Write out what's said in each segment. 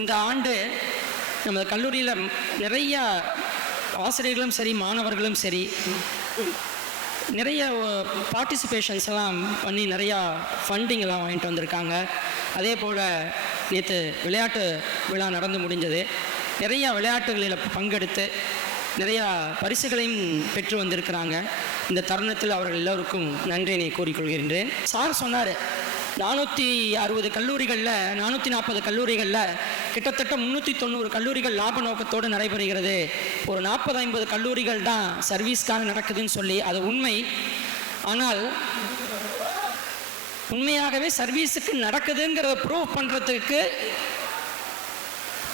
இந்த ஆண்டு நம்ம கல்லூரியில் நிறைய ஆசிரியர்களும் சரி மாணவர்களும் சரி நிறைய பார்ட்டிசிபேஷன்ஸ் எல்லாம் பண்ணி நிறையா ஃபண்டிங் எல்லாம் வாங்கிட்டு வந்திருக்காங்க. அதே போல் நேற்று விளையாட்டு விழா நடந்து முடிஞ்சது. நிறையா விளையாட்டுகளில் பங்கெடுத்து நிறையா பரிசுகளையும் பெற்று வந்திருக்கிறாங்க. இந்த தருணத்தில் அவர்கள் எல்லோருக்கும் நன்றியினை கூறிக்கொள்கின்றேன். சார் சொன்னார் 460 கல்லூரிகளில் 440 கல்லூரிகளில் கிட்டத்தட்ட 390 கல்லூரிகள் லாப நோக்கத்தோடு நடைபெறுகிறது. ஒரு 40-50 கல்லூரிகள் தான் சர்வீஸ்க்காக நடக்குதுன்னு சொல்லி அது உண்மை. ஆனால் உண்மையாகவே சர்வீஸுக்கு நடக்குதுங்கிறத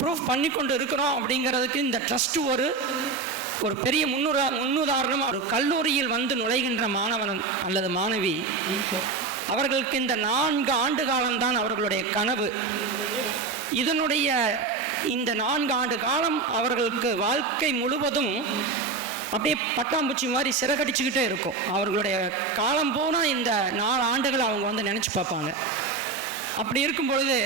ப்ரூஃப் பண்ணி கொண்டு இருக்கிறோம் அப்படிங்கிறதுக்கு இந்த ட்ரஸ்ட் ஒரு பெரிய முன்னுதாரணம். ஒரு கல்லூரியில் வந்து நுழைகின்ற மாணவன் அல்லது மாணவி அவர்களுக்கு இந்த 4 ஆண்டு காலம்தான் அவர்களுடைய கனவு. இதனுடைய இந்த 4 ஆண்டு காலம் அவர்களுக்கு வாழ்க்கை முழுவதும் அப்படியே பட்டாம்பூச்சி மாதிரி சிறகடிச்சுக்கிட்டே இருக்கும். அவர்களுடைய காலம் போனால் இந்த 4 ஆண்டுகள் அவங்க வந்து நினச்சி பார்ப்பாங்க. அப்படி இருக்கும் பொழுது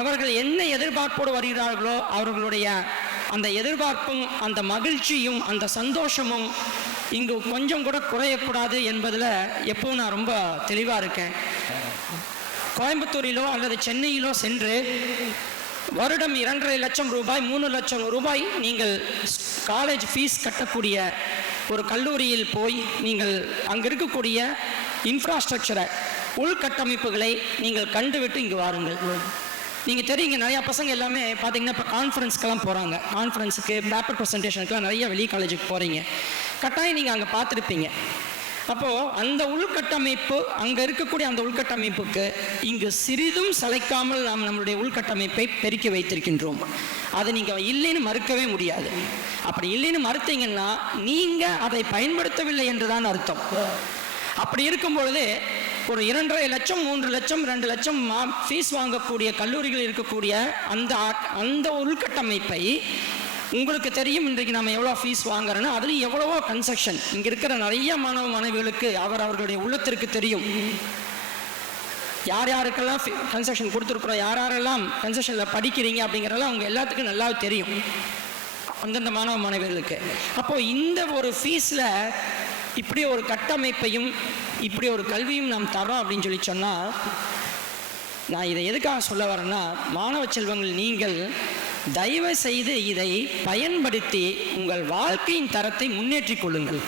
அவர்கள் என்ன எதிர்பார்ப்போடு வருகிறார்களோ அவர்களுடைய அந்த எதிர்பார்ப்பும் அந்த மகிழ்ச்சியும் அந்த சந்தோஷமும் இங்கு கொஞ்சம் கூட குறையக்கூடாது என்பதில் எப்பவும் நான் ரொம்ப தெளிவாக இருக்கேன். கோயம்புத்தூரிலோ அல்லது சென்னையிலோ சென்று வருடம் 2.5 லட்சம் ரூபாய் 3 லட்சம் ரூபாய் நீங்கள் காலேஜ் ஃபீஸ் கட்டக்கூடிய ஒரு கல்லூரியில் போய் நீங்கள் அங்கே இருக்கக்கூடிய இன்ஃப்ராஸ்ட்ரக்சரை உள்கட்டமைப்புகளை நீங்கள் கண்டுவிட்டு இங்கு வாருங்கள். நீங்கள் தெரியுங்க, நிறையா பசங்க எல்லாமே பார்த்தீங்கன்னா இப்போ கான்ஃபரன்ஸ்க்கெல்லாம் போகிறாங்க. கான்ஃபரன்ஸுக்கு பேப்பர் ப்ரெசன்டேஷனுக்குலாம் நிறைய வெளி காலேஜுக்கு போகிறீங்க. கட்டாயம் நீங்கள் அங்கே பார்த்துருப்பீங்க. அப்போது அந்த உள்கட்டமைப்பு அங்கே இருக்கக்கூடிய அந்த உள்கட்டமைப்புக்கு இங்கு சிறிதும் சளைக்காமல் நாம் நம்மளுடைய உள்கட்டமைப்பை பெருக்கி வைத்திருக்கின்றோம். அதை நீங்கள் இல்லைன்னு மறுக்கவே முடியாது. அப்படி இல்லைன்னு மறுத்தீங்கன்னா நீங்கள் அதை பயன்படுத்தவில்லை என்று தான் அர்த்தம். அப்படி இருக்கும் பொழுது ஒரு 2.5 லட்சம் 3 லட்சம் 2 லட்சம் ஃபீஸ் வாங்கக்கூடிய கல்லூரிகள் இருக்கக்கூடிய அந்த உள்கட்டமைப்பை உங்களுக்கு தெரியும். இன்றைக்கு நம்ம எவ்வளோ ஃபீஸ் வாங்குறோன்னா அதில் எவ்வளவோ கன்செஷன் இங்கே இருக்கிற நிறைய மாணவ மாணவிகளுக்கு அவர்களுடைய உள்ளத்திற்கு தெரியும். யார் யாருக்கெல்லாம் கன்செஷன் கொடுத்துருக்குறோம், யாரெல்லாம் கன்செஷனில் படிக்கிறீங்க அப்படிங்கிறதெல்லாம் அவங்க எல்லாத்துக்கும் நல்லா தெரியும் அந்தந்த மாணவ மாணவிகளுக்கு. அப்போது இந்த ஒரு ஃபீஸில் இப்படி ஒரு கட்டமைப்பையும் இப்படி ஒரு கல்வியும் நாம் தரோம் அப்படின்னு சொல்லி சொன்னால், நான் இதை எதுக்காக சொல்ல வரேன்னா, மாணவ செல்வங்கள் நீங்கள் தயவு செய்து இதை பயன்படுத்தி உங்கள் வாழ்க்கையின் தரத்தை முன்னேற்றிக் கொள்ளுங்கள்.